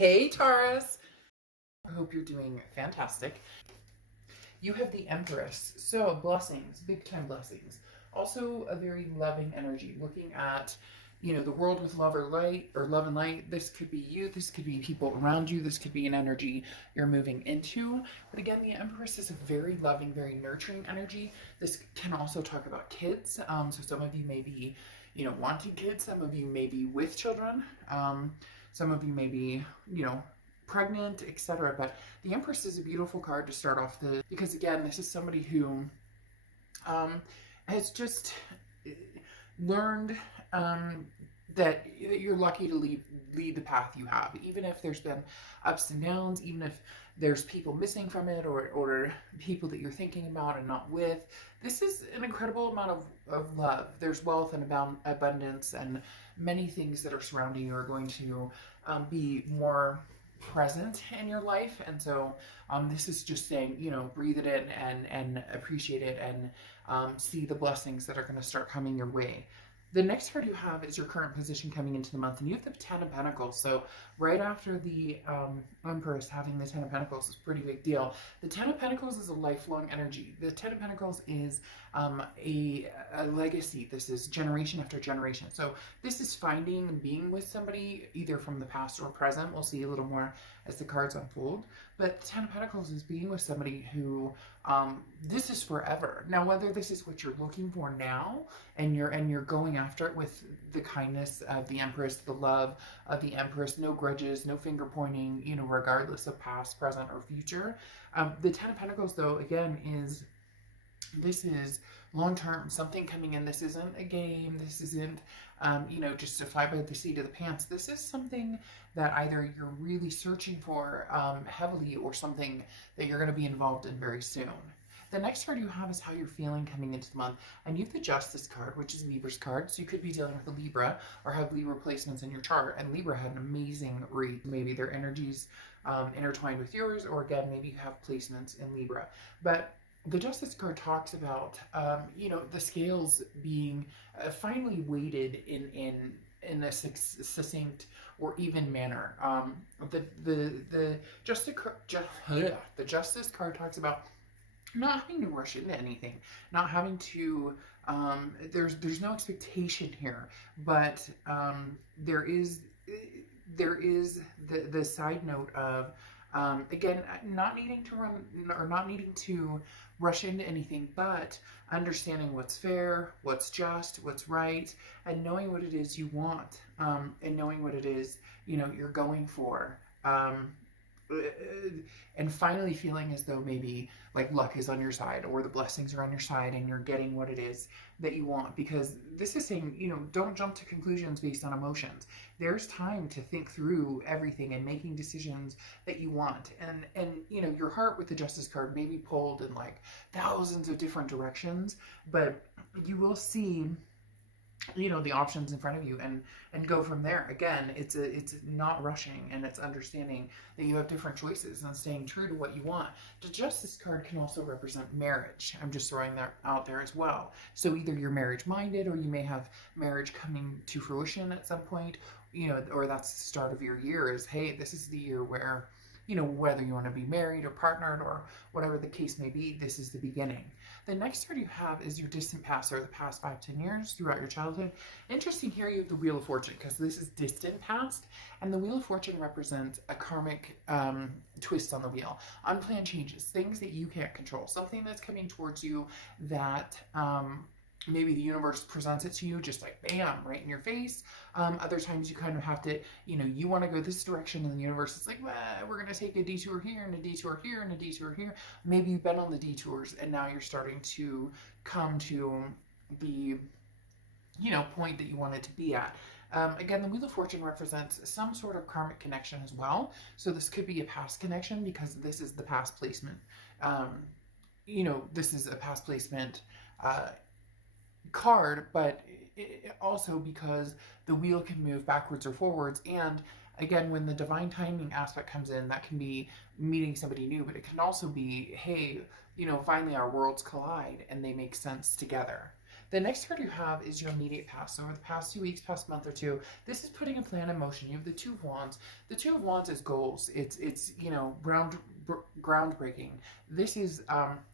Hey Taurus, I hope you're doing fantastic. You have the Empress, so blessings, big time blessings. Also a very loving energy, looking at, the world with love or light or love and light. This could be you, this could be people around you, this could be an energy you're moving into. But again, the Empress is a very loving, very nurturing energy. This can also talk about kids. So some of you may be, wanting kids, some of you may be with children. Some of you may be, pregnant, etc. But the Empress is a beautiful card to start off because again, this is somebody who has just learned that you're lucky to lead the path you have, even if there's been ups and downs, even if there's people missing from it or people that you're thinking about and not with. This is an incredible amount of love. There's wealth and abundance, and many things that are surrounding you are going to be more present in your life. And so this is just saying, breathe it in and appreciate it, and see the blessings that are going to start coming your way. The next card you have is your current position coming into the month, and you have the Ten of Pentacles. So right after the Empress, having the Ten of Pentacles is a pretty big deal. The Ten of Pentacles is a lifelong energy. The Ten of Pentacles is a legacy. This is generation after generation. So this is finding and being with somebody either from the past or present. We'll see a little more as the cards unfold. But the Ten of Pentacles is being with somebody who this is forever. Now, whether this is what you're looking for now, and you're going after it with the kindness of the Empress, the love of the Empress, no grudges, no finger pointing, regardless of past, present, or future. The Ten of Pentacles, though, again, this is long term, something coming in. This isn't a game. This isn't, just a fly by the seat of the pants. This is something that either you're really searching for heavily, or something that you're going to be involved in very soon. The next card you have is how you're feeling coming into the month. And you have the Justice card, which is Libra's card. So you could be dealing with a Libra or have Libra placements in your chart. And Libra had an amazing read. Maybe their energies intertwined with yours, or again, maybe you have placements in Libra. But the Justice card talks about, the scales being finally weighted in a succinct or even manner. The Justice card talks about not having to rush into anything, not having to, there's no expectation here, but there is the side note of, again, not needing to run or not needing to rush into anything, but understanding what's fair, what's just, what's right, and knowing what it is you want, and knowing what it is, you're going for. And finally feeling as though maybe like luck is on your side, or the blessings are on your side, and you're getting what it is that you want. Because this is saying, don't jump to conclusions based on emotions. There's time to think through everything and making decisions that you want. And your heart with the Justice card may be pulled in like thousands of different directions, but you will see the options in front of you and go from there. Again, it's not rushing, and it's understanding that you have different choices and staying true to what you want. The Justice card can also represent marriage. I'm just throwing that out there as well. So either you're marriage minded, or you may have marriage coming to fruition at some point, or that's the start of your year, is, hey, this is the year where, whether you want to be married or partnered or whatever the case may be, this is the beginning. The next card you have is your distant past, or the past 5-10 years throughout your childhood. Interesting here, you have the Wheel of Fortune, because this is distant past, and the Wheel of Fortune represents a karmic twist on the wheel. Unplanned changes, things that you can't control, something that's coming towards you that maybe the universe presents it to you just like bam, right in your face. Other times you kind of have to, you want to go this direction, and the universe is like, well, we're going to take a detour here and a detour here and a detour here. Maybe you've been on the detours, and now you're starting to come to the, point that you wanted to be at. Again, the Wheel of Fortune represents some sort of karmic connection as well. So this could be a past connection, because this is the past placement. This is a past placement card, but also because the wheel can move backwards or forwards. And again, when the divine timing aspect comes in, that can be meeting somebody new, but it can also be, hey, finally our worlds collide and they make sense together. The next card you have is your immediate past. So over the past 2 weeks, past month or two, this is putting a plan in motion. You have the Two of Wands. The Two of Wands is goals. It's groundbreaking. This is,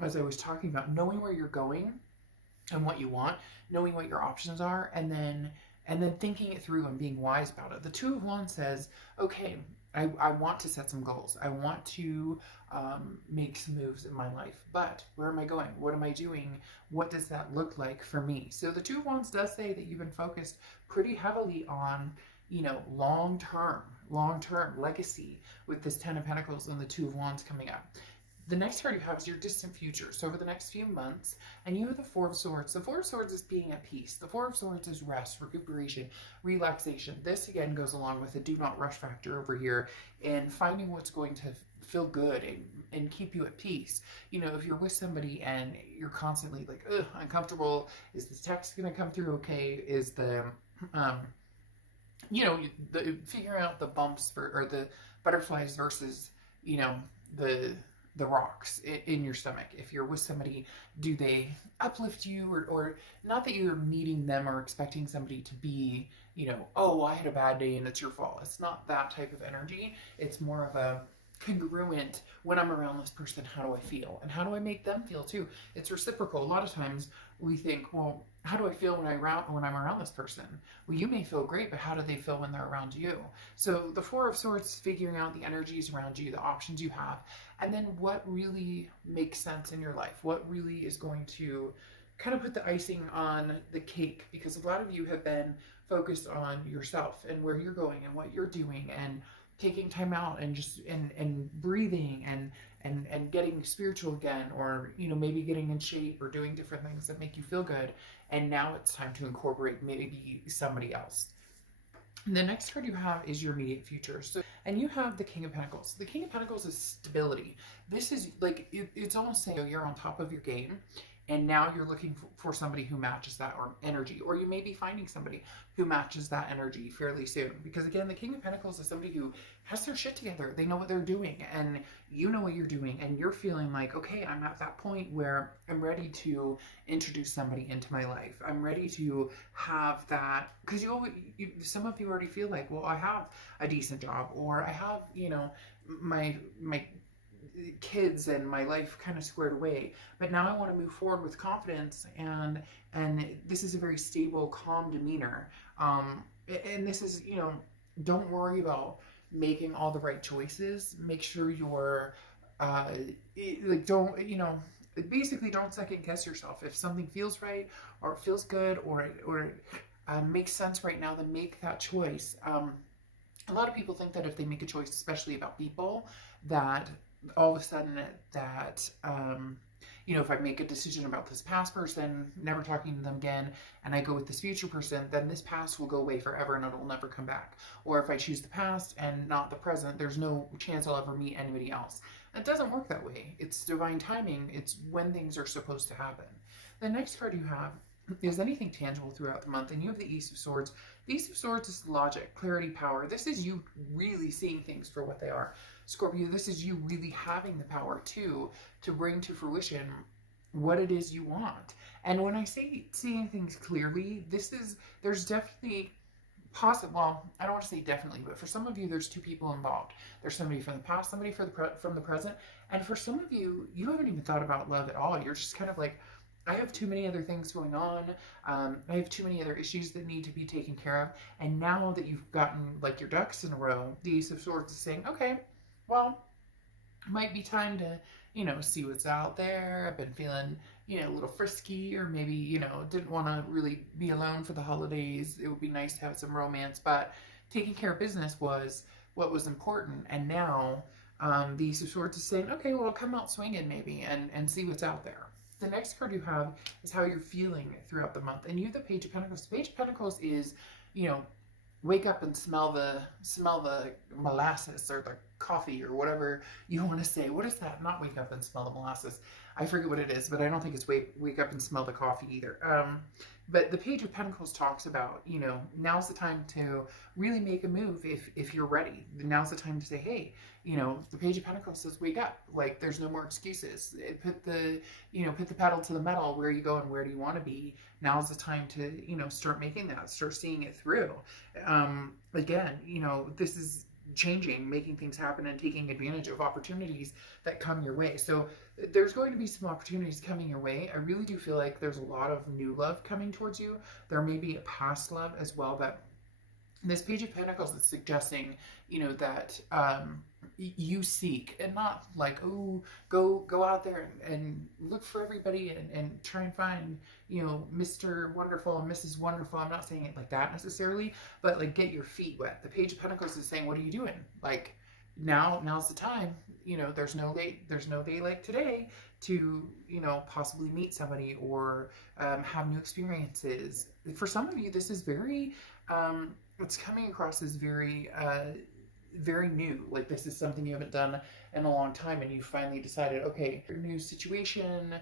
as I was talking about, knowing where you're going and what you want, knowing what your options are, and then thinking it through and being wise about it. The Two of Wands says, okay, I want to set some goals. I want to make some moves in my life, but where am I going? What am I doing? What does that look like for me? So the Two of Wands does say that you've been focused pretty heavily on, long-term legacy with this Ten of Pentacles and the Two of Wands coming up. The next card you have is your distant future. So over the next few months, and you have the Four of Swords. The Four of Swords is being at peace. The Four of Swords is rest, recuperation, relaxation. This again goes along with the do not rush factor over here and finding what's going to feel good and keep you at peace. If you're with somebody and you're constantly like, ugh, uncomfortable, is this text going to come through okay? Is the, figuring out the bumps or the butterflies versus, the rocks in your stomach. If you're with somebody, do they uplift you or not that you're meeting them or expecting somebody to be, oh, I had a bad day and it's your fault. It's not that type of energy. It's more of a congruent, when I'm around this person, how do I feel? And how do I make them feel too? It's reciprocal. A lot of times we think, well, how do I feel when I'm around this person? Well, you may feel great, but how do they feel when they're around you? So the Four of Swords, figuring out the energies around you, the options you have, and then what really makes sense in your life, what really is going to kind of put the icing on the cake, because a lot of you have been focused on yourself and where you're going and what you're doing and taking time out and just and breathing and getting spiritual again, or maybe getting in shape or doing different things that make you feel good, and now it's time to incorporate maybe somebody else. The next card you have is your immediate future. So, and you have the King of Pentacles. The King of Pentacles is stability. This is like, it's almost saying you're on top of your game, and now you're looking for somebody who matches that or energy, or you may be finding somebody who matches that energy fairly soon. Because again, the King of Pentacles is somebody who has their shit together. They know what they're doing, and you know what you're doing, and you're feeling like, okay, I'm at that point where I'm ready to introduce somebody into my life. I'm ready to have that, because some of you already feel like, well, I have a decent job, or I have, my kids and my life kind of squared away, but now I want to move forward with confidence, and this is a very stable, calm demeanor, and this is, don't worry about making all the right choices. Make sure you're basically don't second guess yourself. If something feels right or feels good or makes sense right now, then make that choice. A lot of people think that if they make a choice, especially about people, that all of a sudden that, if I make a decision about this past person, never talking to them again, and I go with this future person, then this past will go away forever and it'll never come back. Or if I choose the past and not the present, there's no chance I'll ever meet anybody else. It doesn't work that way. It's divine timing. It's when things are supposed to happen. The next card you have is anything tangible throughout the month, and you have the Ace of Swords. The Ace of Swords is logic, clarity, power. This is you really seeing things for what they are. Scorpio, this is you really having the power to bring to fruition what it is you want. And when I say seeing things clearly, there's definitely well, I don't want to say definitely, but for some of you, there's two people involved. There's somebody from the past, somebody from the present, and for some of you, you haven't even thought about love at all. You're just kind of like, I have too many other things going on. I have too many other issues that need to be taken care of. And now that you've gotten like your ducks in a row, the Ace of Swords is saying, okay, well, it might be time to, see what's out there. I've been feeling, a little frisky, or maybe, didn't want to really be alone for the holidays. It would be nice to have some romance, but taking care of business was what was important. And now the Ace of Swords is saying, okay, well, come out swinging maybe and see what's out there. The next card you have is how you're feeling throughout the month. And you have the Page of Pentacles. The Page of Pentacles is, wake up and smell the molasses, or coffee or whatever you want to say. What is that? Not wake up and smell the molasses. I forget what it is, but I don't think it's wake up and smell the coffee either. But the Page of Pentacles talks about, you know, now's the time to really make a move if you're ready. Now's the time to say, hey, you know, the Page of Pentacles says wake up. Like, there's no more excuses. Put the pedal to the metal. Where are you going? Where do you want to be? Now's the time to, you know, start making that, start seeing it through. Again, you know, this is changing, making things happen, and taking advantage of opportunities that come your way. So there's going to be some opportunities coming your way. I really do feel like there's a lot of new love coming towards you. There may be a past love as well, but this Page of Pentacles is suggesting, you know, that you seek, and not like, oh, go out there and look for everybody and try and find, you know, Mr. Wonderful and Mrs. Wonderful. I'm not saying it like that necessarily, but like, get your feet wet. The Page of Pentacles is saying, what are you doing? Like, now's the time. You know, there's no day like today to, you know, possibly meet somebody or have new experiences. For some of you, this is very it's coming across as very very new. Like, this is something you haven't done in a long time, and you finally decided, okay, new situation,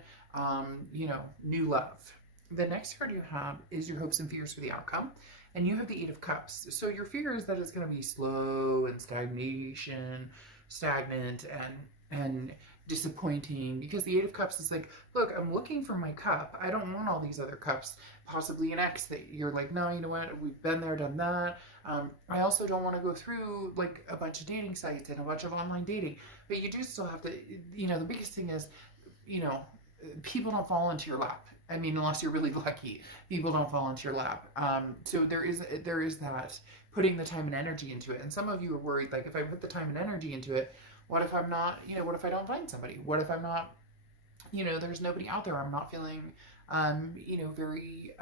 you know, new love. The next card you have is your hopes and fears for the outcome, and you have the Eight of Cups. So your fear is that it's going to be slow and stagnant and disappointing, because the Eight of Cups is like, look, I'm looking for my cup. I don't want all these other cups. Possibly an ex that you're like, no, you know what, we've been there, done that. I also don't want to go through like a bunch of dating sites and a bunch of online dating, but you do still have to, you know, the biggest thing is, you know, people don't fall into your lap. I mean, unless you're really lucky, people don't fall into your lap. So there is that, putting the time and energy into it. And some of you are worried, like, if I put the time and energy into it, what if I'm not, you know, what if I don't find somebody? What if I'm not, you know, there's nobody out there. I'm not feeling, you know, very,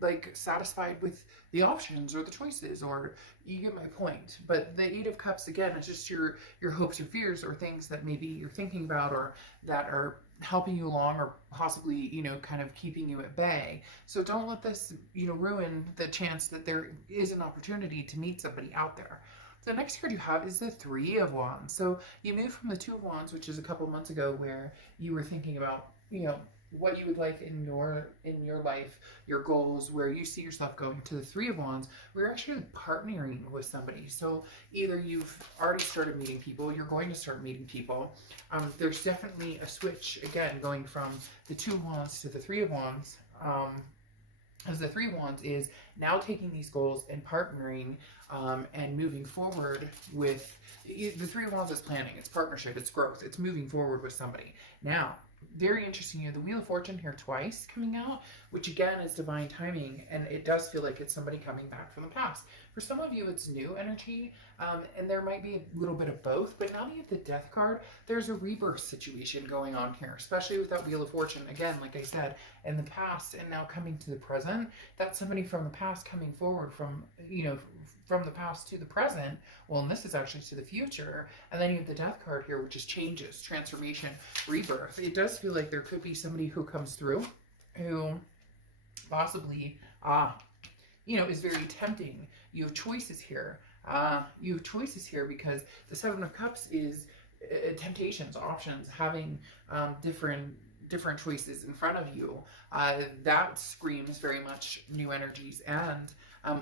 like, satisfied with the options or the choices, or you get my point. But the Eight of Cups, again, it's just your hopes or fears, or things that maybe you're thinking about, or that are helping you along, or possibly, you know, kind of keeping you at bay. So don't let this, you know, ruin the chance that there is an opportunity to meet somebody out there. The next card you have is the Three of Wands. So you moved from the Two of Wands, which is a couple months ago, where you were thinking about, you know, what you would like in your life, your goals, where you see yourself going, to the Three of Wands. We're actually partnering with somebody. So either you've already started meeting people, you're going to start meeting people. There's definitely a switch, again, going from the Two of Wands to the Three of Wands. As the Three of Wands is now taking these goals and partnering and moving forward with, the Three of Wands is planning, it's partnership, it's growth, it's moving forward with somebody. Now, very interesting, you have the Wheel of Fortune here twice coming out, which again is divine timing, and it does feel like it's somebody coming back from the past. For some of you, it's new energy, and there might be a little bit of both, but now that you have the Death card, there's a rebirth situation going on here, especially with that Wheel of Fortune. Again, like I said, in the past and now coming to the present, that's somebody from the past coming forward from, you know, from the past to the present. Well, and this is actually to the future. And then you have the Death card here, which is changes, transformation, rebirth. It does feel like there could be somebody who comes through who possibly, you know, is very tempting. You have choices here. You have choices here because the Seven of Cups is temptations, options, having different choices in front of you. That screams very much new energies and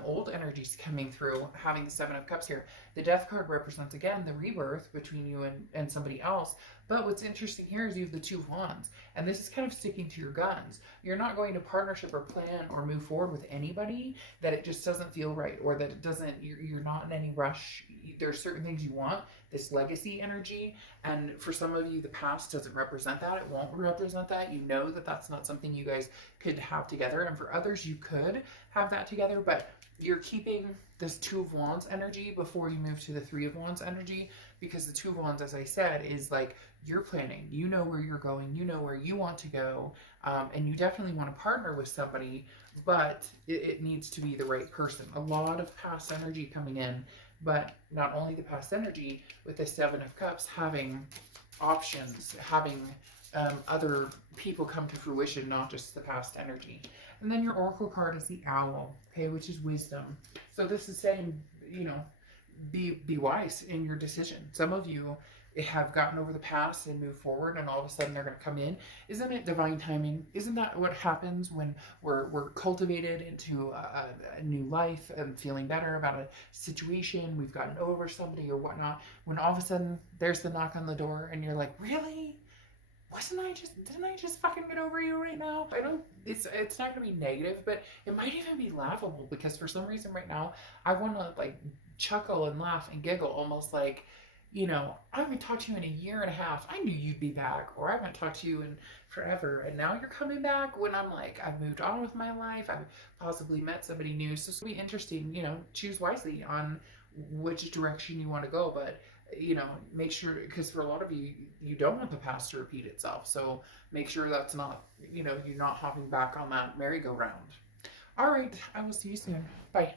old energies coming through, having the Seven of Cups here. The Death card represents, again, the rebirth between you and somebody else. But what's interesting here is you have the Two of Wands, and this is kind of sticking to your guns. You're not going to partnership or plan or move forward with anybody that it just doesn't feel right, or that it doesn't, you're not in any rush. There's certain things you want, this legacy energy, and for some of you, the past doesn't represent that. It won't represent that. You know that that's not something you guys could have together, and for others, you could have that together, but you're keeping this Two of Wands energy before you move to the Three of Wands energy, because the Two of Wands, as I said, is like, you're planning, you know where you're going, you know where you want to go, and you definitely want to partner with somebody, but it needs to be the right person. A lot of past energy coming in, but not only the past energy, with the Seven of Cups, having options, having other people come to fruition, not just the past energy. And then your Oracle card is the Owl, okay, which is wisdom. So this is saying, you know, be wise in your decision. Some of you have gotten over the past and moved forward, and all of a sudden they're going to come in. Isn't it divine timing? Isn't that what happens when we're cultivated into a new life and feeling better about a situation? We've gotten over somebody or whatnot. When all of a sudden there's the knock on the door, and you're like, really? Didn't I just fucking get over you right now? I don't, it's not gonna be negative, but it might even be laughable, because for some reason right now I want to like chuckle and laugh and giggle, almost like, I haven't talked to you in a year and a half. I knew you'd be back, or I haven't talked to you in forever, and now you're coming back, when I'm like, I've moved on with my life. I've possibly met somebody new. So it'll be interesting, choose wisely on which direction you want to go. But make sure, because for a lot of you, you don't want the past to repeat itself. So make sure that's not, you're not hopping back on that merry-go-round. All right, I will see you soon. Bye.